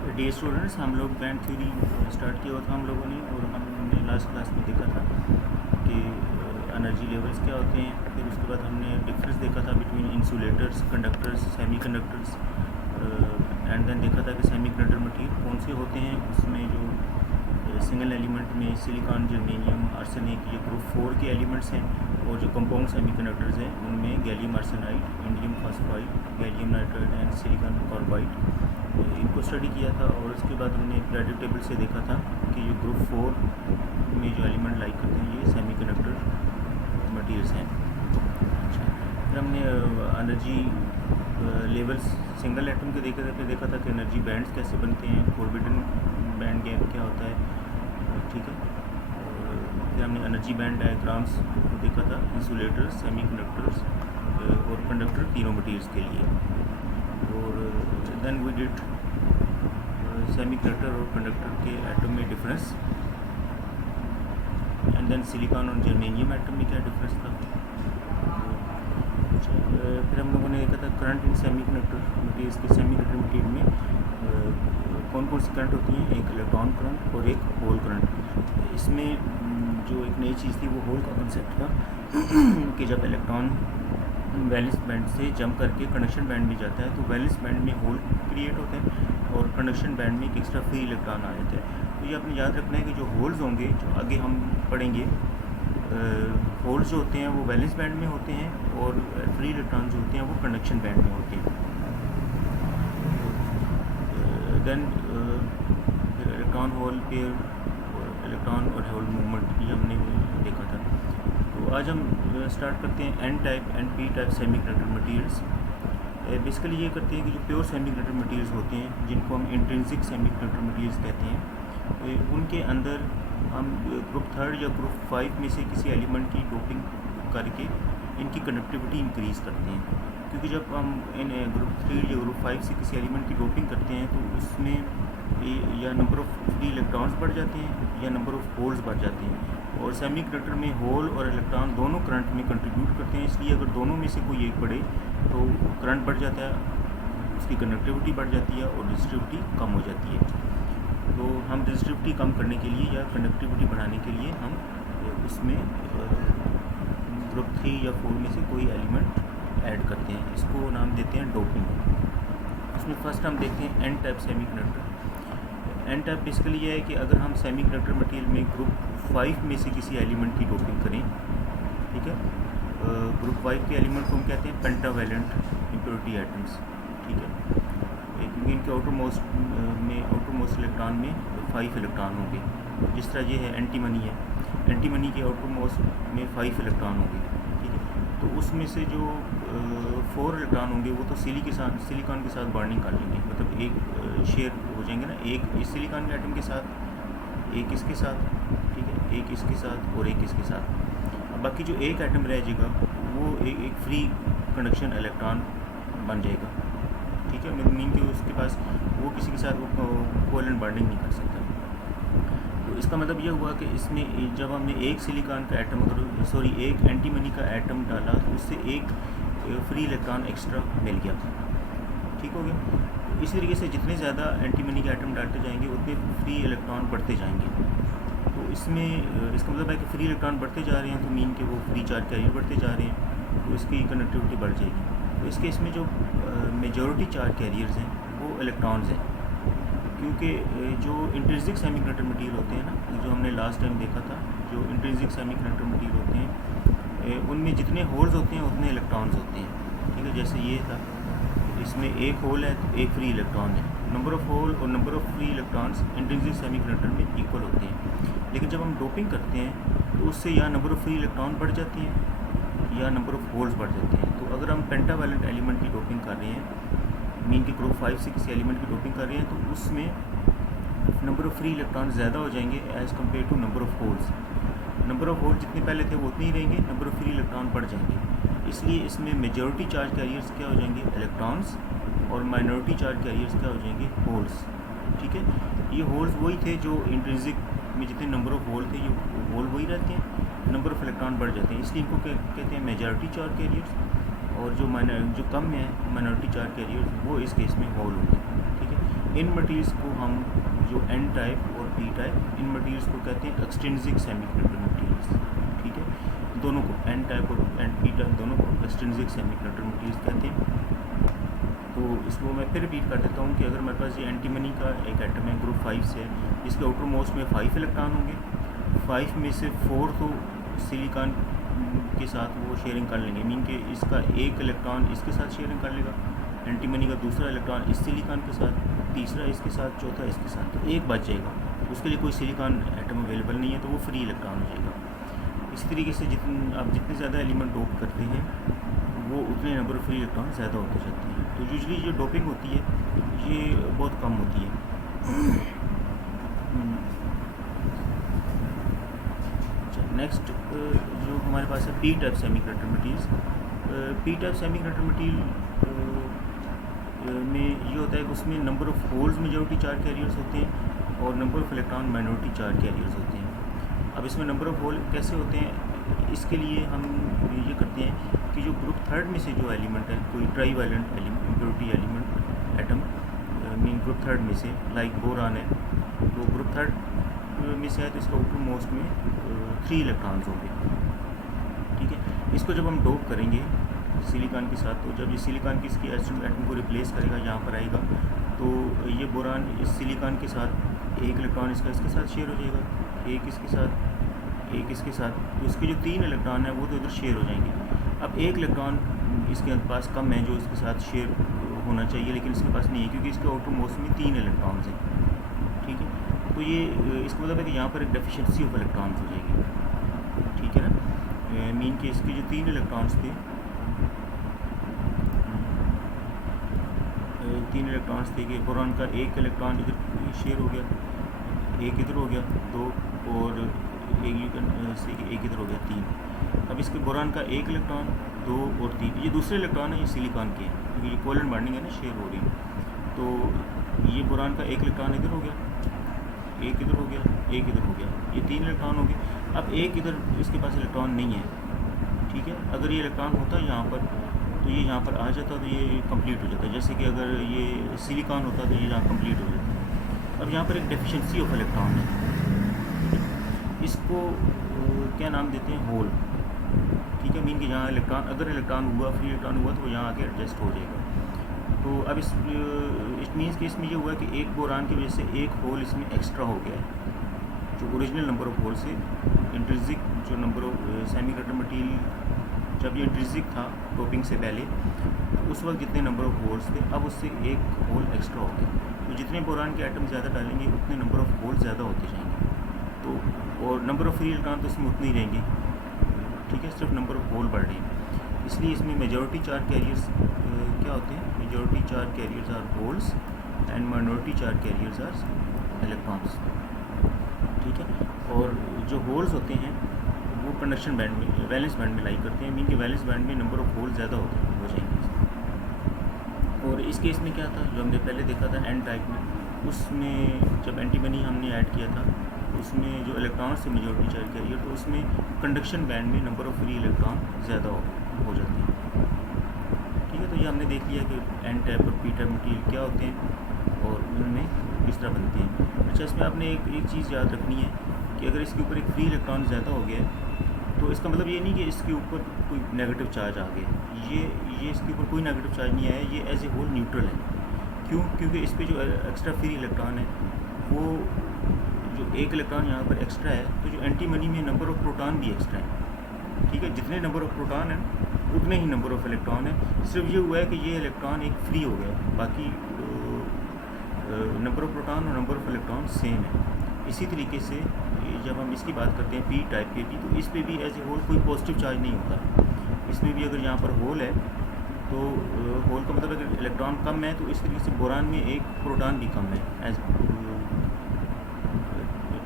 Dear students, हम लोग band theory start किया हुआ था हम लोगों ने, और हमने लास्ट क्लास में देखा था कि एनर्जी लेवल्स क्या होते हैं। फिर उसके बाद हमने डिफरेंस देखा था between insulators, conductors, semi conductors, and then देखा था कि सेमी कंडक्टर मटीरियल कौन से होते हैं। उसमें जो सिंगल एलिमेंट में सिलिकॉन, जर्मेनियम, आर्सेनिक, ये ग्रुप 4 के एलिमेंट्स हैं, और जो कंपाउंड सेमीकंडक्टर्स हैं उनमें gallium arsenide, indium phosphide, gallium nitride and silicon carbide, इनको स्टडी किया था। और उसके बाद हमने पीरियोडिक टेबल से देखा था कि जो ग्रुप 4 में जो एलिमेंट लाइक करते हैं ये सेमीकंडक्टर मटीरियल्स हैं। अच्छा, फिर हमने एनर्जी लेवल्स सिंगल एटम के देखा था। फिर देखा था कि एनर्जी बैंड्स कैसे बनते हैं, फॉरबिडन बैंड गैप क्या होता है, ठीक है। और फिर हमने एनर्जी बैंड डायग्राम्स को देखा था, इंसुलेटर्स, सेमीकंडक्टर्स और कंडक्टर, तीनों मटीरियल्स के लिए। और देन वी डिड सेमीकंडक्टर और कंडक्टर के एटम में डिफरेंस, एंड देन सिलिकॉन और जर्मेनियम एटम में क्या डिफरेंस था। फिर हम लोगों ने देखा था करंट इन सेमीकंडक्टर मटीरियल्स के। सेमीकंडक्टर मटीरियल में कौन कौन सी करंट होती हैं, एक इलेक्ट्रॉन करंट और एक होल करंट। इसमें जो एक नई चीज़ थी वो होल का कंसेप्ट था कि जब इलेक्ट्रॉन वैलेंस बैंड से जंप करके कंडक्शन बैंड में जाता है तो वैलेंस बैंड में होल क्रिएट होते हैं और कंडक्शन बैंड में एक एक्स्ट्रा फ्री इलेक्ट्रॉन आ जाता है। तो ये आपने याद रखना है कि जो होल्स होंगे, जो आगे हम पढ़ेंगे, होल्स जो होते हैं वो वैलेंस बैंड में होते हैं, और फ्री इलेक्ट्रॉन जो होते हैं वो कंडक्शन बैंड में होते हैं। Then electron hole pair, electron और होल मूवमेंट, ये हमने देखा था। तो आज हम स्टार्ट करते हैं n type and p type semiconductor materials. Basically ये करते हैं कि जो प्योर सेमीकंडक्टर मटीरियल्स होते हैं, जिनको हम इंट्रिंसिक सेमीकंडक्टर मटीरियल्स कहते हैं, उनके अंदर हम ग्रुप 3 या ग्रुप 5 में से किसी एलिमेंट की डोपिंग करके इनकी कंडक्टिविटी इंक्रीज़ करते हैं। क्योंकि जब हम इन ग्रुप 3 या ग्रुप 5 से किसी एलिमेंट की डोपिंग करते हैं तो उसमें या नंबर ऑफ़ फ्री इलेक्ट्रॉन्स बढ़ जाते हैं या नंबर ऑफ़ होल्स बढ़ जाते हैं। और सेमीकंडक्टर में होल और इलेक्ट्रॉन दोनों करंट में कंट्रीब्यूट करते हैं, इसलिए अगर दोनों में से कोई एक बढ़े तो करंट बढ़ जाता है, उसकी कंडक्टिविटी बढ़ जाती है और रेजिस्टिविटी कम हो जाती है। तो हम रेजिस्टिविटी कम करने के लिए या कंडक्टिविटी बढ़ाने के लिए हम उसमें ग्रुप 3 या 4 में से कोई एलिमेंट ऐड करते हैं, इसको नाम देते हैं डोपिंग। उसमें फर्स्ट हम देखते हैं n type semiconductor. N type basically ये है कि अगर हम सेमीकंडक्टर मटीरियल में ग्रुप 5 में से किसी एलिमेंट की डोपिंग करें, ठीक है, ग्रुप 5 के एलिमेंट को हम कहते हैं पेंटावैलेंट इम्प्योरिटी एटम्स, ठीक है, क्योंकि इनके आउटरमोस्ट इलेक्ट्रॉन में 5 इलेक्ट्रॉन होंगे। जिस तरह ये है एंटीमनी है, एंटीमनी के आउटरमोस्ट में 5 इलेक्ट्रॉन होंगे, ठीक है। तो उसमें से जो 4 इलेक्ट्रॉन होंगे वो तो सिलिकॉन के साथ बॉन्डिंग कर लेंगे, मतलब एक शेयर हो जाएंगे ना, एक इस सिलिकॉन के एटम के साथ, एक इसके साथ, ठीक है, एक इसके साथ और एक इसके साथ। अब बाकी जो एक एटम रह जाएगा वो एक फ्री कंडक्शन इलेक्ट्रॉन बन जाएगा, ठीक है, मीन कि उसके पास वो किसी के साथ वो कोवेलेंट बॉन्डिंग नहीं कर सकता। तो इसका मतलब ये हुआ कि इसमें जब हमने एक सिलिकॉन का एटम एक एंटीमनी का एटम डाला तो उससे एक फ्री इलेक्ट्रॉन एक्स्ट्रा मिल गया, ठीक हो गया। तो इसी तरीके से जितने ज़्यादा एंटीमनी के एटम डालते जाएंगे उतने फ्री इलेक्ट्रॉन बढ़ते जाएंगे। तो इसमें इसका मतलब है कि फ्री इलेक्ट्रॉन बढ़ते जा रहे हैं तो मीन के वो फ्री चार्ज कैरियर बढ़ते जा रहे हैं, तो इसकी कंडक्टिविटी बढ़ जाएगी। तो इस केस में जो मेजॉरिटी चार्ज कैरियर्स हैं वो इलेक्ट्रॉन्स हैं, क्योंकि जो इंट्रिंसिक सेमीकंडक्टर मटीरियल होते हैं ना, जो हमने लास्ट टाइम देखा था, जो इंट्रिंसिक सेमीकंडक्टर मटीरियल होते हैं उनमें जितने होल्स होते हैं उतने इलेक्ट्रॉन्स होते हैं, ठीक है। जैसे ये था, इसमें एक होल है तो एक फ्री इलेक्ट्रॉन है। नंबर ऑफ़ होल और number of free electrons intrinsic semiconductor में इक्वल होते हैं। लेकिन जब हम डोपिंग करते हैं तो उससे या नंबर ऑफ़ फ्री इलेक्ट्रॉन बढ़ जाती हैं या नंबर ऑफ़ होल्स बढ़ जाते हैं। तो अगर हम पेंटावैलेंट एलिमेंट की डोपिंग कर रहे हैं, मीन के ग्रुप 5 से किसी एलिमेंट की डोपिंग कर रहे हैं, तो उसमें नंबर ऑफ़ फ्री इलेक्ट्रॉन ज़्यादा हो जाएंगे as compare to number of holes. Number of hole जितने पहले थे वो उतने ही रहेंगे, नंबर ऑफ़ फ्री इलेक्ट्रॉन बढ़ जाएंगे। इसलिए इसमें मेजॉरिटी चार्ज कैरियर्स क्या हो जाएंगे, इलेक्ट्रॉन्स, और माइनॉरिटी चार्ज कैरियर्स क्या हो जाएंगे, होल्स, ठीक है। ये होल्स वही थे जो इंट्रिंसिक में जितने नंबर ऑफ़ होल थे ये होल वही रहते हैं, नंबर ऑफ़ इलेक्ट्रॉन बढ़ जाते हैं, इसलिए इनको कहते हैं मेजॉरिटी चार्ज कैरियर्स। और जो कम है माइनॉरिटी चार्ज कैरियर्स वो इस केस में होल होंगे, ठीक है। इन मटीरियल्स को हम जो एन टाइप और पी टाइप, इन मटीरियल्स को कहते हैं एक्सट्रिंसिक सेमीकंडक्टर मटीरियल्स। ठीक है, दोनों को एन टाइप और पी टाइप दोनों को एक्सट्रिंसिक सेमीकंडक्टर मटीरियल्स कहते हैं। तो इसको मैं फिर रिपीट कर देता हूँ कि अगर हमारे पास ये एंटीमनी का एक एटम है ग्रुप 5 से, इसके आउटर मोस्ट में 5 इलेक्ट्रॉन होंगे, 5 में से 4 तो सिलिकॉन के साथ वो शेयरिंग कर लेंगे, मीन कि इसका एक इलेक्ट्रॉन इसके साथ शेयरिंग कर लेगा, एंटीमनी का दूसरा इलेक्ट्रॉन इस सिलिकॉन के साथ, तीसरा इसके साथ, चौथा इसके साथ, तो एक बच जाएगा, उसके लिए कोई सिलिकॉन एटम अवेलेबल नहीं है, तो वो फ्री इलेक्ट्रॉन हो जाएगा। इसी तरीके से आप जितने ज़्यादा एलिमेंट डोप करते हैं वो उतने नंबर ऑफ फ्री इलेक्ट्रॉन ज़्यादा होते जाते हैं। तो यूजली जो डोपिंग होती है ये बहुत कम होती है। नेक्स्ट जो हमारे पास है P type semiconductor materials. P type semiconductor material में ये होता है कि उसमें number of holes majority charge carriers होते हैं और number of electron minority charge carriers होते हैं। अब इसमें नंबर ऑफ़ होल कैसे होते हैं, इसके लिए हम ये करते हैं कि जो ग्रुप 3 में से जो एलिमेंट है, कोई try violent impurity element atom mean group 3 में से, लाइक बोरान है, तो ग्रुप 3 में से है तो इसका आउटर मोस्ट में 3 इलेक्ट्रॉन्स होंगे। ठीक है, इसको जब हम डोप करेंगे सिलिकॉन के साथ, तो जब ये सिलिकॉन की इसकी एटम को रिप्लेस करेगा, यहाँ पर आएगा, तो ये बोरान इस सिलिकॉन के साथ एक इलेक्ट्रॉन इसके साथ शेयर हो जाएगा, एक इसके साथ, एक इसके साथ, तो इसके जो 3 इलेक्ट्रॉन है वो तो इधर शेयर हो जाएंगे। अब एक इलेक्ट्रॉन इसके पास कम है जो इसके साथ शेयर होना चाहिए, लेकिन इसके पास नहीं है क्योंकि इसके आउटर मोस्ट में 3 इलेक्ट्रॉन्स हैं। ठीक है, तो ये इसका मतलब है कि यहाँ पर एक डेफिशिएंसी ऑफ इलेक्ट्रॉन्स हो जाएगी। ठीक है ना, मीन कि इसके जो 3 इलेक्ट्रॉन्स थे, 3 इलेक्ट्रॉन्स थे कि बोरान का एक इलेक्ट्रॉन इधर शेयर हो गया, एक इधर हो गया 2, और एक इधर हो गया 3। अब इसके बोरान का एक इलेक्ट्रॉन 2 और 3, ये दूसरे इलेक्ट्रॉन है, ये सिलिकॉन के हैं क्योंकि ये कोवलेंट बॉन्डिंग है ना, शेयर हो रही है। तो ये बोरान का एक इलेक्ट्रॉन इधर हो गया, एक इधर हो गया, एक इधर हो गया, ये 3 इलेक्ट्रॉन हो गए। अब एक इधर इसके पास इलेक्ट्रॉन नहीं है। ठीक है, अगर ये इलेक्ट्रॉन होता यहाँ पर तो ये यहाँ पर आ जाता तो ये कंप्लीट हो जाता, जैसे कि अगर ये सिलिकॉन होता तो ये यहाँ कंप्लीट हो जाता। अब यहाँ पर एक डेफिशिएंसी ऑफ इलेक्ट्रॉन है, इसको क्या नाम देते हैं, होल। ठीक है, मीन कि यहाँ इलेक्ट्रॉन, अगर इलेक्ट्रॉन हुआ, फ्री इलेक्ट्रॉन हुआ तो वो यहाँ आके एडजस्ट हो जाएगा। तो अब इट मीन्स कि इसमें ये हुआ कि एक बोरान की वजह से एक होल इसमें एक्स्ट्रा हो गया है, जो ओरिजिनल नंबर ऑफ़ होल से इंट्रिंसिक जो नंबर ऑफ सेमीकंडक्टर मटीरियल जब ये इंट्रिंसिक था डोपिंग से पहले, तो उस वक्त जितने नंबर ऑफ़ होल्स थे अब उससे एक होल एक्स्ट्रा हो गया। तो जितने बोरान के आइटम ज़्यादा डालेंगे उतने नंबर ऑफ़ होल ज़्यादा होते जाएंगे, तो और नंबर ऑफ़ फ्री इलेक्ट्रॉन तो इसमें उतने ही रहेंगे। ठीक है, सिर्फ नंबर ऑफ़ होल बढ़ रही है, इसलिए इसमें मेजॉरिटी चार्ज कैरियर्स क्या होते हैं, majority charge carriers are holes and minority charge carriers are electrons. ठीक है, और जो होल्स होते हैं वो कंडक्शन बैंड में, वैलेंस बैंड में लाई करते हैं, मीन कि वैलेंस बैंड में नंबर ऑफ़ होल ज़्यादा हो जाएंगे। और इस केस में क्या था, जो हमने पहले देखा था एन टाइप में, उसमें जब एंटीमनी हमने ऐड किया था उसमें जो इलेक्ट्रॉन्स थे मेजॉरिटी चार्ज कैरियर, तो उसमें कंडक्शन बैंड में नंबर ऑफ़ फ्री इलेक्ट्रॉन ज़्यादा हो जाते हैं। ठीक है, तो ये हमने देख लिया कि एन टाइप और पी टाइप मटीरियल क्या होते हैं और उनमें किस तरह बनते हैं। अच्छा, इसमें आपने एक चीज़ याद रखनी है कि अगर इसके ऊपर एक फ्री इलेक्ट्रॉन ज़्यादा हो गया तो इसका मतलब ये नहीं कि इसके ऊपर कोई नेगेटिव चार्ज आ गया, ये इसके ऊपर कोई नेगेटिव चार्ज नहीं आया, ये एज ए होल न्यूट्रल है। क्यों? क्योंकि इस पर जो एक्स्ट्रा फ्री इलेक्ट्रॉन है वो जो एक इलेक्ट्रॉन यहाँ पर एक्स्ट्रा है, तो जो एंटीमनी में नंबर ऑफ़ प्रोटॉन भी एक्स्ट्रा है। ठीक है, जितने नंबर ऑफ़ प्रोटॉन हैं उतने ही नंबर ऑफ़ इलेक्ट्रॉन है, सिर्फ ये हुआ है कि ये इलेक्ट्रॉन एक फ्री हो गया, बाकी नंबर ऑफ़ प्रोटॉन और नंबर ऑफ़ इलेक्ट्रॉन सेम है। इसी तरीके से जब हम इसकी बात करते हैं पी टाइप के भी, तो इस पर भी एज ए होल कोई पॉजिटिव चार्ज नहीं होता। इसमें भी अगर यहाँ पर होल है तो होल का मतलब अगर इलेक्ट्रॉन कम है तो इस तरीके से बोरान में एक प्रोटॉन भी कम है एज,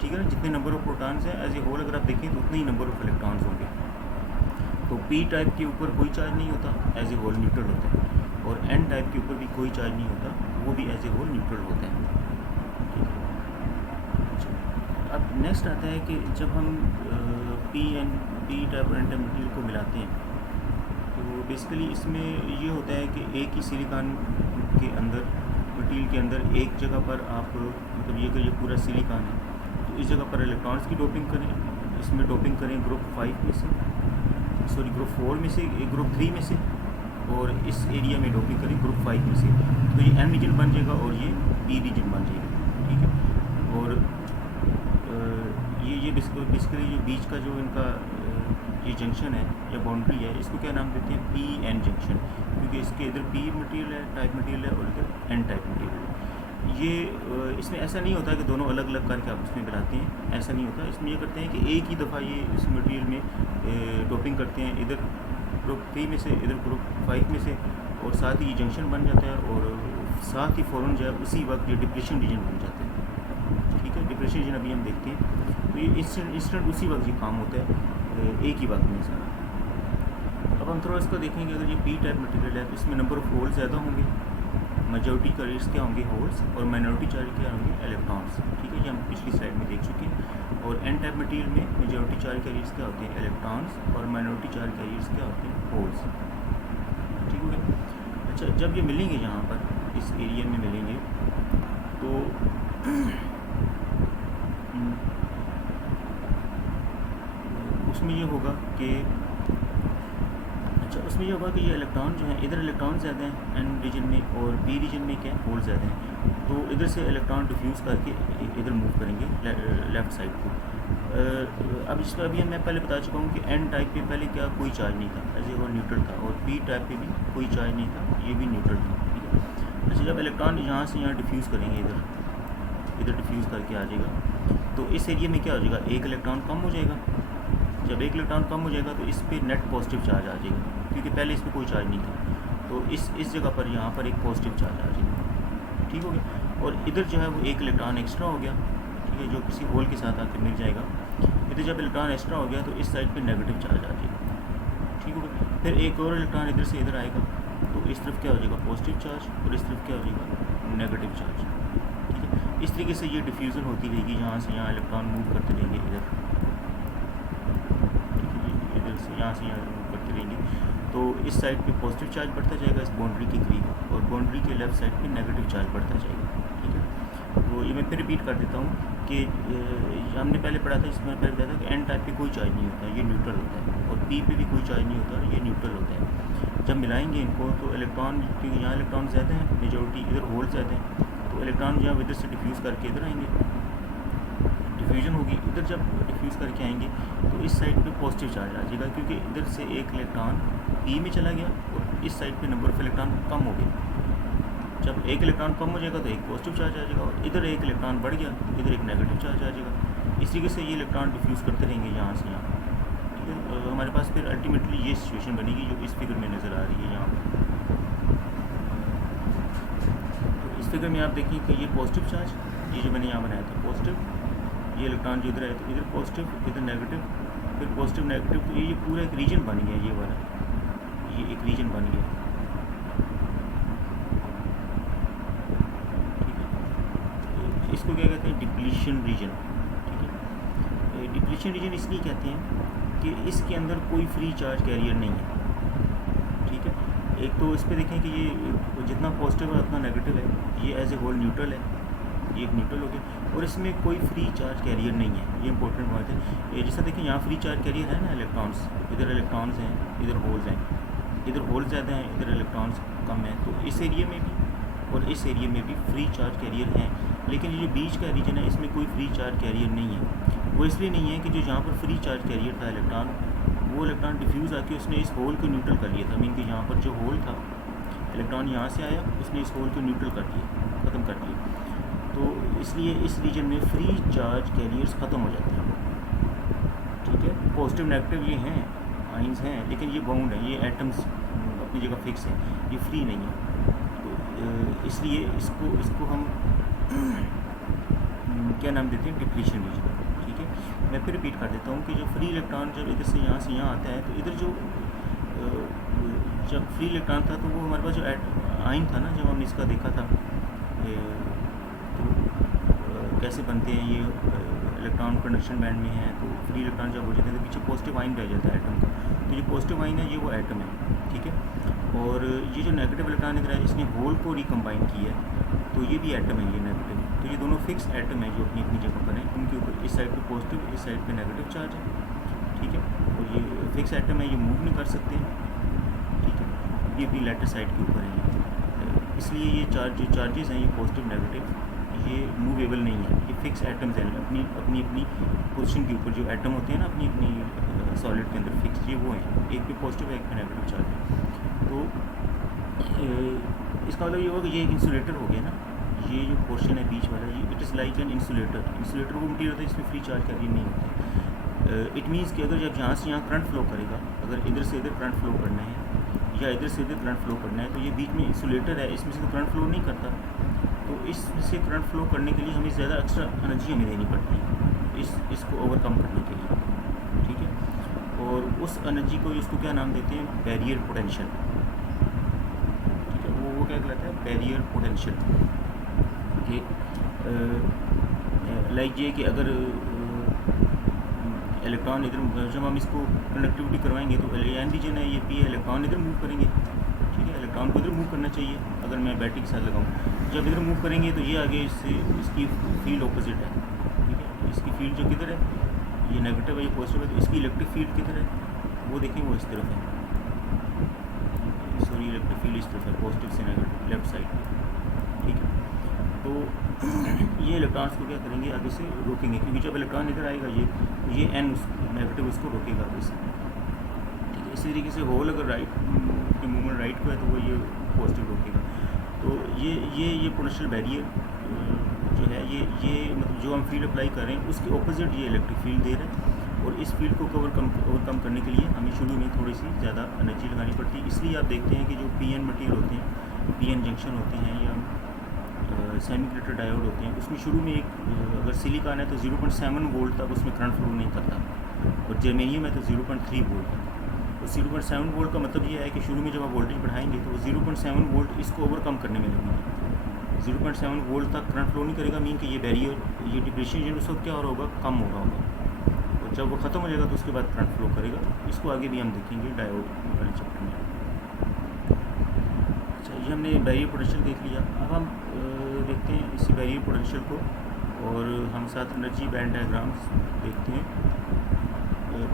ठीक है ना, जितने नंबर ऑफ़ प्रोटॉन्स हैं एज ए होल अगर आप देखें तो उतने ही नंबर ऑफ़ इलेक्ट्रॉन्स होंगे। तो पी टाइप के ऊपर कोई चार्ज नहीं होता, एज ए होल न्यूट्रल होता है, और एन टाइप के ऊपर भी कोई चार्ज नहीं होता, वो भी एज ए होल न्यूट्रल होते हैं। अब नेक्स्ट आता है कि जब हम पी टाइप और एन टाइप मटीरियल को मिलाते हैं तो बेसिकली इसमें ये होता है कि एक ही सिलिकॉन के अंदर मटेरियल के अंदर एक जगह पर आप मतलब ये पूरा सिलिकॉन है, तो इस जगह पर इलेक्ट्रॉन्स की डोपिंग करें, इसमें डोपिंग करें ग्रुप 5 में से, सॉरी ग्रुप 4 में से, ग्रुप 3 में से, और इस एरिया में डोपिंग करें ग्रुप 5 में से, तो ये एन रीजन बन जाएगा और ये पी रीजन बन जाएगा, ठीक है। और ये बेसिकली ये बीच का जो इनका ये जंक्शन है या बाउंड्री है, इसको क्या नाम देते हैं, पी एन जंक्शन, क्योंकि इसके इधर पी मटेरियल है, टाइप मटेरियल है, और इधर एन टाइप मटेरियल है। ये इसमें ऐसा नहीं होता कि दोनों अलग अलग करके आपस में बनाते हैं, ऐसा नहीं होता। इसमें ये करते हैं कि एक ही दफ़ा ये इस मटेरियल में डोपिंग करते हैं, इधर ग्रुप 3 में से, इधर ग्रुप 5 में से, और साथ ही ये जंक्शन बन जाता है, और साथ ही फ़ौरन जो है उसी वक्त ये डिप्रेशन रीजन बन जाता है, ठीक है। डिप्रेशन रीजन अभी हम देखते हैं, तो ये इंस्टेंट उसी वक्त ये काम होता है, एक ही वक्त में सारा। अब हम थोड़ा इसको देखेंगे, अगर ये पी टाइप मटेरियल है तो इसमें नंबर ऑफ होल्स ज़्यादा होंगे, मेजॉरिटी चार्जेस क्या होंगे, होल्स, और माइनॉरिटी चार्ज क्या होंगे, इलेक्ट्रॉन्स, ठीक है। ये हम पिछली स्लाइड में देख चुके हैं। और एन टाइप मटेरियल में मेजॉरिटी चार्ज कैरियर्स क्या होते हैं, इलेक्ट्रॉन्स, और माइनॉरिटी चार्ज कैरियर्स क्या होते हैं, होल्स, ठीक हो गया। अच्छा, जब ये मिलेंगे यहाँ पर इस एरिया में मिलेंगे तो उसमें ये होगा कि उसमें ये होगा कि ये इलेक्ट्रॉन जो है, इधर इलेक्ट्रॉन ज़्यादा हैं एन रीजन में, और पी रीजन में क्या होल ज़्यादा हैं, तो इधर से इलेक्ट्रॉन डिफ्यूज़ करके इधर मूव करेंगे लेफ़्ट साइड को। अब इस पर अभी मैं पहले बता चुका हूँ कि एन टाइप पे पहले क्या कोई चार्ज नहीं था, ऐसे वो न्यूट्रल था, और पी टाइप पे भी कोई चार्ज नहीं था, ये भी न्यूट्रल था, ठीक है। अच्छा, जब इलेक्ट्रॉन यहाँ से यहाँ डिफ्यूज़ करेंगे, इधर डिफ्यूज़ करके आ जाएगा, तो इस एरिया में क्या हो जाएगा, एक इलेक्ट्रॉन कम हो जाएगा। जब एक इलेक्ट्रॉन कम हो जाएगा तो इस पर नेट पॉजिटिव चार्ज आ जाएगा, क्योंकि पहले इसमें कोई चार्ज नहीं था, तो इस जगह पर यहाँ पर एक पॉजिटिव चार्ज आ जाएगा, ठीक हो गया। और इधर जो है वो एक इलेक्ट्रॉन एक्स्ट्रा हो गया, ठीक है, जो किसी होल के साथ आकर मिल जाएगा। इधर जब इलेक्ट्रॉन एक्स्ट्रा हो गया तो इस साइड पे नेगेटिव चार्ज आ जाएगा, ठीक हो गया। फिर एक और इलेक्ट्रॉन इधर से इधर आएगा, तो इस तरफ क्या हो जाएगा, पॉजिटिव चार्ज, और इस तरफ क्या हो जाएगा, नेगेटिव चार्ज, ठीक है। इस तरीके से ये डिफ्यूज़न होती रहेगी, यहाँ से यहाँ इलेक्ट्रॉन मूव करते रहेंगे, इधर से यहाँ मूव करते रहेंगे, तो इस साइड पे पॉजिटिव चार्ज बढ़ता जाएगा इस बाउंड्री के करीब, और बाउंड्री के लेफ़्ट साइड पे नेगेटिव चार्ज बढ़ता जाएगा, ठीक है। तो ये मैं फिर रिपीट कर देता हूँ कि हमने पहले पढ़ा था, इसमें पहले बताया था कि एन टाइप पे कोई चार्ज नहीं होता, ये न्यूट्रल होता है, और पी पे भी कोई चार्ज नहीं होता, ये न्यूट्रल होता है। जब मिलाएंगे इनको तो इलेक्ट्रॉन, क्योंकि यहाँ इलेक्ट्रॉन ज़्यादा हैं, मेजॉरिटी इधर होल ज़्यादा हैं, तो इलेक्ट्रॉन जो है इधर से डिफ्यूज़ करके इधर आएंगे, डिफ्यूजन होगी, इधर जब डिफ्यूज़ करके आएंगे तो इस साइड पे पॉजिटिव चार्ज आ जाएगा, क्योंकि इधर से एक इलेक्ट्रॉन पी में चला गया, और इस साइड पे नंबर ऑफ इलेक्ट्रॉन कम हो गए। जब एक इलेक्ट्रॉन कम हो जाएगा तो एक पॉजिटिव चार्ज आ जाएगा, और इधर एक इलेक्ट्रॉन बढ़ गया तो इधर एक नेगेटिव चार्ज आ जाएगा। इस तरीके से ये इलेक्ट्रॉन डिफ्यूज़ करते रहेंगे यहाँ से यहाँ, ठीक है। हमारे पास फिर अल्टीमेटली ये सिचुएशन बनेगी जो इस फिगर में नज़र आ रही है यहाँ पर। तो इस फिगर में आप देखें कि ये पॉजिटिव चार्ज, ये जो मैंने यहाँ बनाया था पॉजिटिव, ये इलेक्ट्रॉन जो इधर आए तो इधर पॉजिटिव, इधर नेगेटिव, फिर पॉजिटिव नेगेटिव, तो ये पूरा एक रीजन बन गया, ये वाला, ये एक रीजन बन गया, ठीक है। इसको क्या कहते हैं, डिप्लीशन रीजन, ठीक है। डिप्लीशन रीजन इसलिए कहते हैं कि इसके अंदर कोई फ्री चार्ज कैरियर नहीं है, ठीक है। एक तो इस पर देखें कि ये जितना पॉजिटिव है उतना नेगेटिव है, ये एज ए होल न्यूट्रल है, ये एक न्यूट्रल हो गया, और इसमें कोई फ्री चार्ज कैरियर नहीं है, ये इंपॉर्टेंट बात है। ये जैसा देखें यहाँ फ्री चार्ज कैरियर है ना, इलेक्ट्रॉन्स, इधर इलेक्ट्रॉन्स हैं, इधर होल्स हैं, इधर होल ज़्यादा हैं, इधर इलेक्ट्रॉन्स कम हैं, तो इस एरिया में भी और इस एरिया में भी फ्री चार्ज कैरियर हैं। लेकिन ये जो बीच का रीजन है इसमें कोई फ्री चार्ज कैरियर नहीं है। वो इसलिए नहीं है कि जो जहाँ पर फ्री चार्ज कैरियर था इलेक्ट्रॉन, वो इलेक्ट्रॉन डिफ्यूज़ आके उसने इस होल को न्यूट्रल कर लिया था। मीन कि यहाँ पर जो होल था, इलेक्ट्रॉन यहाँ से आया, उसने इस होल को न्यूट्रल कर दिया, ख़त्म कर दिया। तो इसलिए इस रीजन में फ्री चार्ज कैरियर्स ख़त्म हो जाते हैं, ठीक है। पॉजिटिव नेगेटिव ये हैं, आइंस हैं, लेकिन ये बाउंड है, ये एटम्स अपनी जगह फिक्स है, ये फ्री नहीं है। तो इसलिए इसको हम क्या नाम देते हैं, डिप्लीशन रीजन, ठीक है। मैं फिर रिपीट कर देता हूँ कि जो फ्री इलेक्ट्रॉन जब इधर से यहाँ आता है, तो इधर जो जब फ्री इलेक्ट्रॉन था तो वो हमारे पास जो आइन था ना, जब हमने इसका देखा था तो कैसे बनते हैं ये इलेक्ट्रॉन कंडक्शन बैंड में है, तो फ्री इलेक्ट्रॉन जब हो जाते हैं तो पीछे पॉजिटिव आइन रह जाता है एटम का। तो ये पॉजिटिव आइन है, ये वो एटम है, ठीक है। और ये जो नेगेटिव इलेक्ट्रॉन इधर है, इसने होल को रिकम्बाइन किया है, तो ये भी एटम है, ये नेगेटिव। तो ये दोनों फिक्स एटम है जो अपनी अपनी जगह पर हैं, उनके ऊपर इस साइड पे पॉजिटिव, इस साइड पे नेगेटिव चार्ज है, ठीक है। और ये फिक्स एटम है, ये मूव नहीं कर सकते हैं, ठीक है। ये भी लेटर साइड के ऊपर है ये, इसलिए ये जो चार्जेस हैं ये पॉजिटिव नेगेटिव ये मूवेबल नहीं है, ये फिक्स एटम्स हैं अपनी अपनी अपनी पोजीशन के ऊपर। जो एटम होते हैं ना अपनी अपनी सॉलिड के अंदर फिक्स, ये वो हैं, एक पे पॉजिटिव है एक पे नेगेटिव चार्ज है। तो इसका मतलब ये होगा कि ये एक इंसुलेटर हो गया ना, ये जो पोर्शन है बीच वाला, ये it is like an insulator. Insulator वो मटीरियल होता है इसमें फ्री चार्ज कैरियर नहीं होता। इट मीन्स कि अगर जब यहाँ से यहाँ करंट फ्लो करेगा, अगर इधर से इधर करंट फ्लो करना है या इधर से इधर करंट फ्लो करना है, तो ये बीच में इंसुलेटर है, इसमें से तो करंट फ्लो नहीं करता। तो इससे करंट फ्लो करने के लिए हमें ज़्यादा एक्स्ट्रा एनर्जी हमें देनी पड़ती है इसको ओवरकम करने के लिए, ठीक है। और उस एनर्जी को इसको क्या नाम देते हैं, बैरियर पोटेंशियल, ठीक है। वो क्या कहलाता है, बैरियर पोटेंशियल। ये लाइक ये कि अगर इलेक्ट्रॉन इधर, जब हम इसको कंडक्टिविटी करवाएंगे तो एन रीजन है, ये पी है, इलेक्ट्रॉन इधर मूव करेंगे, ठीक है। इलेक्ट्रॉन को इधर मूव करना चाहिए अगर मैं बैटरी के साथ लगाऊँ। जब इधर मूव करेंगे तो ये आगे इसकी फील्ड ऑपोजिट है, ठीक है। इसकी फील्ड जो किधर है, ये नेगेटिव है, ये पॉजिटिव है, तो इसकी इलेक्ट्रिक फील्ड किधर है, वो देखें वो इस तरफ है, सॉरी इलेक्ट्रिक फील्ड इस तरफ है, पॉजिटिव से नेगेटिव लेफ्ट साइड, ठीक है। तो ये इलेक्ट्रॉन्स को क्या करेंगे, आगे से रोकेंगे, क्योंकि जब इलेक्ट्रॉन इधर आएगा ये एन नेगेटिव उसको रोकेगा आगे से, ठीक है। इसी तरीके से होल अगर राइट की मूवमेंट राइट को है तो वो ये पॉजिटिव रोकेगा। तो ये पोटेंशियल बैरियर जो है ये मतलब जो हम फील्ड अप्लाई कर रहे हैं उसके ऑपोजिट ये इलेक्ट्रिक फील्ड दे रहा है। और इस फील्ड को ओवरकम करने के लिए हमें शुरू में थोड़ी सी ज़्यादा एनर्जी लगानी पड़ती है। इसलिए आप देखते हैं कि जो पीएन मटेरियल होते हैं, पीएन जंक्शन होते हैं या सेमीकंडक्टर डायोड होते हैं, उसमें शुरू में एक अगर सिलिकॉन है तो 0.7 वोल्ट तक उसमें करंट फ्लो नहीं करता, और जर्मेनियम है तो 0.3 वोल्ट तक। तो 0.7 वोल्ट का मतलब ये है कि शुरू में जब आप वोल्टेज बढ़ाएंगे तो 0.7 वोल्ट इसको ओवरकम करने में लगेंगे। 0.7 वोल्ट तक करंट फ्लो नहीं करेगा, मीन कि ये बैरियर, ये डिप्रेशन उस वक्त क्या हो रहा होगा, कम हो रहा होगा। और जब वो ख़त्म हो जाएगा तो उसके बाद करंट फ्लो करेगा। इसको आगे भी हम देखेंगे डायोड वाले चैप्टर में। अच्छा, ये हमने बैरियर पोटेंशियल देख लिया। अब हम देखते हैं इसी बैरियर पोटेंशियल को, और हम साथ एनर्जी बैंड डायग्राम्स देखते हैं,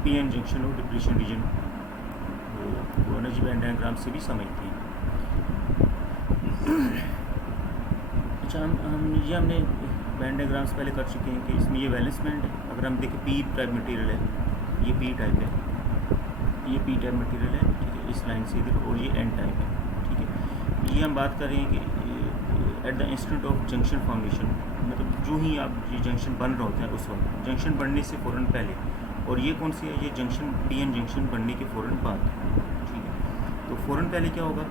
पीएन जंक्शन और डिप्रेशन रीजन वो एनर्जी बैंड डायग्राम से भी समझते हैं। अच्छा, हमने बैंड डायग्राम्स पहले कर चुके हैं कि इसमें ये वैलेंस बैंड है। अगर हम देखें पी टाइप मटेरियल है, ये पी टाइप है, ये पी टाइप मटेरियल है, ठीक है, इस लाइन से इधर, और ये एन टाइप है, ठीक है। ये हम बात कर रहे हैं कि at the instant of junction formation, मतलब जो ही आप ये जंक्शन बन रहा होता है उस वक्त, जंक्शन बनने से फ़ौरन पहले। और ये कौन सी है, ये जंक्शन पीएन जंक्शन बनने के फ़ौरन बाद, ठीक है। तो फ़ौरन पहले क्या होगा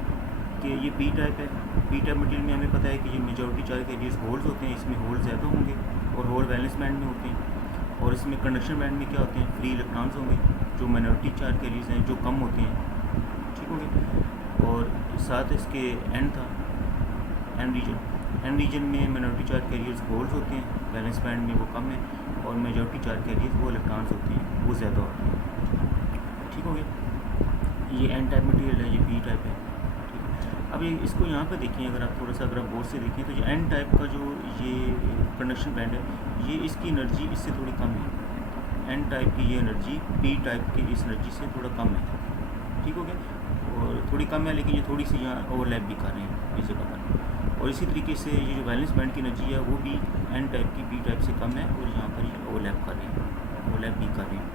कि ये पी टाइप है। पी टाइप मटेरियल में हमें पता है कि ये मेजॉरिटी चार्ज कैरियर्स होल्स होते हैं, इसमें होल ज़्यादा होंगे और होल वैलेंस बैंड में होते हैं। और इसमें कंडक्शन बैंड में क्या होते हैं, फ्री इलेक्ट्रॉन्स होंगे, जो माइनॉरिटी चार्ज कैरियर्स हैं जो कम होते हैं, ठीक होंगे। और साथ इसके एन था, एन रीजन में माइनॉरिटी चार्ज कैरियर्स होल्स होते हैं, बैलेंस बैंड में वो कम है, और मेजॉरिटी चार्ज कैरियर्स वो इलेक्ट्रॉन्स होते हैं, वो ज़्यादा होते हैं, ठीक हो गया। ये एन टाइप मटेरियल है, ये पी टाइप है, ठीक है। अब ये इसको यहाँ पे देखें, अगर आप थोड़ा सा अगर आप गौर से देखें तो ये एन टाइप का जो ये कंडक्शन बैंड है, ये इसकी एनर्जी इससे थोड़ी कम है। एन टाइप की ये एनर्जी पी टाइप की इस एनर्जी से थोड़ा कम है, ठीक हो गया। और थोड़ी कम है, लेकिन ये थोड़ी सी यहाँ ओवरलैप भी कर रहे हैं इस जगह पर। और इसी तरीके से ये जो वैलेंस बैंड की एनर्जी है वो भी एन टाइप की पी टाइप से कम है, और यहाँ पर ये ओवरलैप कर रहे हैं, ओवरलैप भी कर रहे हैं।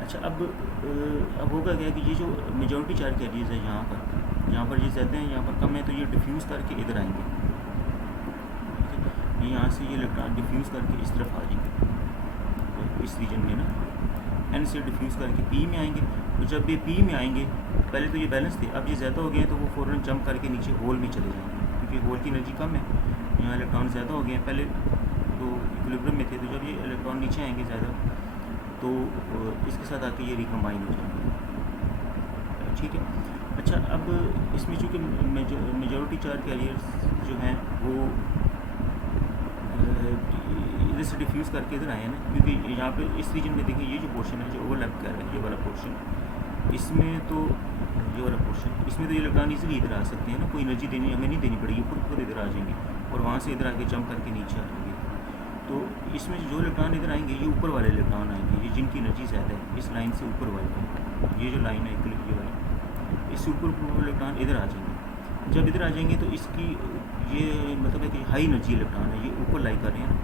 अच्छा, अब होगा क्या कि ये जो मेजॉरिटी चार्ज कैरियर्स है यहाँ पर ये ज़्यादा हैं, यहाँ पर कम है, तो ये डिफ्यूज़ करके इधर आएंगे, ठीक है। ये यहाँ से ये इलेक्ट्रॉन डिफ्यूज़ करके इस तरफ आ जाएंगे, तो इस रीजन में ना एन से डिफ्यूज़ करके पी में आएंगे। तो जब ये पी में आएंगे, पहले तो ये बैलेंस थे, अब ये ज़्यादा हो गए हैं तो वो फ़ौरन जंप करके नीचे होल में चले जाएंगे, क्योंकि होल की एनर्जी कम है, यहाँ इलेक्ट्रॉन ज़्यादा हो गए हैं। पहले तो इक्विलिब्रियम में थे, तो जब ये इलेक्ट्रॉन नीचे आएंगे ज़्यादा तो इसके साथ आके ये रिकम्बाइन हो जाएंगे, ठीक है। अच्छा, अब इसमें चूँकि मेजॉरिटी चार्ज कैरियर्स जो हैं वो इधर से डिफ्यूज़ करके इधर आए हैं ना, क्योंकि यहाँ पे इस रीजन में देखिए ये जो पोर्शन है जो ओवरलैप कर रहा है, ये वाला पोर्शन, इसमें तो ये वाला पोर्शन, इसमें तो ये इलेक्ट्रॉन इजीली इधर आ सकते हैं ना, कोई एनर्जी देनी हमें नहीं देनी पड़ेगी, खुद इधर आ जाएंगे और वहाँ से इधर आके जंप करके नीचे आ जाएंगे। तो इसमें जो इलेक्ट्रॉन इधर आएंगे ये ऊपर वाले इलेक्ट्रॉन आएंगे, ये जिनकी एनर्जी ज़्यादा है, इस लाइन से ऊपर वाले, ये जो लाइन है ये वाली, इससे ऊपर इलेक्ट्रॉन इधर आ जाएंगे। जब इधर आ जाएंगे तो इसकी ये मतलब है कि हाई एनर्जी इलेक्ट्रॉन है, ये ऊपर लाई कर रहे हैं ना,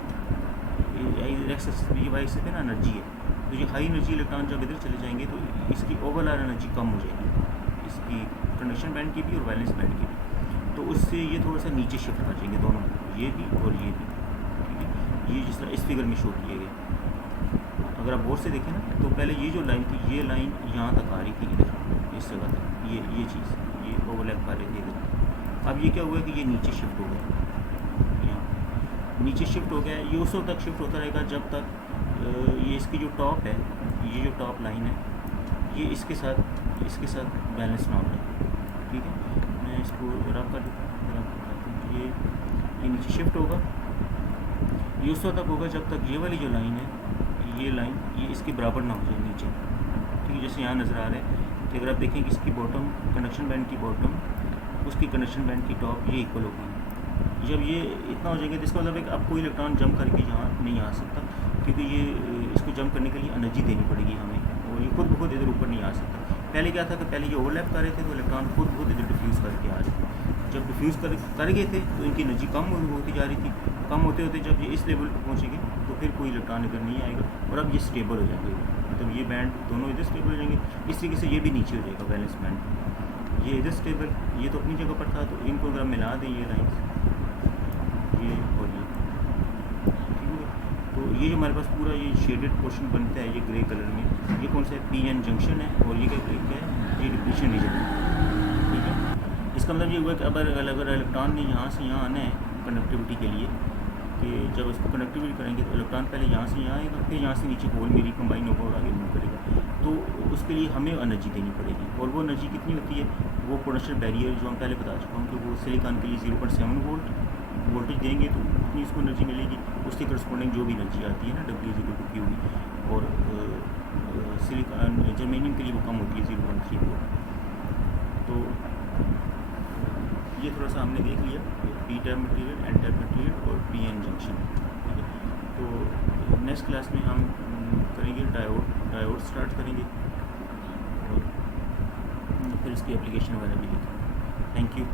ये एक्सेस ये वाई एक्सेस पे ना एनर्जी है, तो ये हाई एनर्जी इलेक्ट्रॉन जब इधर चले जाएंगे तो इसकी ओवरऑल एनर्जी कम हो जाएगी, इसकी कंडक्शन बैंड की भी और वैलेंस बैंड की भी। तो उससे ये थोड़ा सा नीचे शिफ्ट आ जाएंगे दोनों, ये भी और ये भी, ठीक है। ये जिस तरह इस फिगर में शो किए गए, अगर आप गौर से देखें ना, तो पहले ये जो लाइन थी, ये लाइन यहाँ तक आ रही थी, इधर इस जगह तक, ये चीज़ ये ओवरलैप कर रही थी इधर। अब ये क्या हुआ कि ये नीचे शिफ्ट हो गया, यहाँ नीचे शिफ्ट हो गया। ये उस वक्त तक शिफ्ट होता रहेगा जब तक ये इसकी जो टॉप है, ये जो टॉप लाइन है, ये इसके साथ बैलेंस ना हो जाए, ठीक है। मैं इसको रब कर देता हूँ, ये नीचे शिफ्ट होगा, ये उस वक्त तक होगा जब तक ये वाली जो लाइन है, ये लाइन ये इसके बराबर ना हो जाए नीचे, ठीक है। जैसे यहाँ नज़र आ रहा है कि अगर आप देखें कि इसकी बॉटम कंडक्शन बैंड की बॉटम उसकी कंडक्शन बैंड की टॉप ये इक्वल होगी। जब ये इतना हो जाएगा तो इसका मतलब है कि अब कोई इलेक्ट्रॉन जंप करके यहाँ नहीं आ सकता, क्योंकि ये इसको जंप करने के लिए एनर्जी देनी पड़ेगी हमें, और ये खुद ब खुद इधर ऊपर नहीं आ सकता। पहले क्या था कि पहले ये ओवरलैप कर रहे थे तो इलेक्ट्रॉन खुद ब खुद इधर डिफ्यूज़ करके आ रहे थे। जब डिफ्यूज़ कर गए थे तो इनकी एनर्जी कम होती जा रही थी, कम होते होते जब ये इस लेवल पर पहुँचेंगे तो फिर कोई इलेक्ट्रॉन इधर नहीं आएगा, और अब ये स्टेबल हो जाएंगे, मतलब ये बैंड दोनों इधर स्टेबल हो जाएंगे। इस तरीके से ये भी नीचे हो जाएगा बैलेंस बैंड, ये इधर स्टेबल, ये तो अपनी जगह पर था, तो इनको अगर मिला दें ये लाइन्स, ये और ये, ठीक है। तो ये जो हमारे पास पूरा ये शेडेड पोर्शन बनता है ये ग्रे कलर में, ये कौन सा है, PN जंक्शन है, और ये क्या है, ये डिप्लीशन रीजन है, ठीक है। इसका मतलब ये हुआ कि अगर इलेक्ट्रॉन ने यहाँ से यहाँ आना है कंडक्टिविटी के लिए, कि जब इसको कंडक्टिविटी करेंगे तो इलेक्ट्रॉन पहले यहाँ से यहाँ आएगा, फिर यहाँ से नीचे होल में रिकम्बाइन होगा और आगे मूव करेगा, तो उसके लिए हमें एनर्जी देनी पड़ेगी। और वो एनर्जी कितनी होती है, वो पोटेंशियल बैरियर जो हम पहले बता चुका हूँ कि वो सिलिकॉन के लिए 0.7 वोल्ट वोल्टेज देंगे तो उतनी इसको एनर्जी मिलेगी, उसके करस्पॉन्डिंग जो भी एनर्जी आती है ना W = Q, और सिलिकॉन जर्मेनियम के लिए वो कम होती है 0.3 वोल्ट। तो ये थोड़ा सा हमने देख लिया P type material, N type material और PN जंक्शन, ठीक है। तो नेक्स्ट क्लास में हम करेंगे डायोड स्टार्ट करेंगे और फिर इसकी एप्लीकेशन वगैरह भी देखेंगे। Thank you.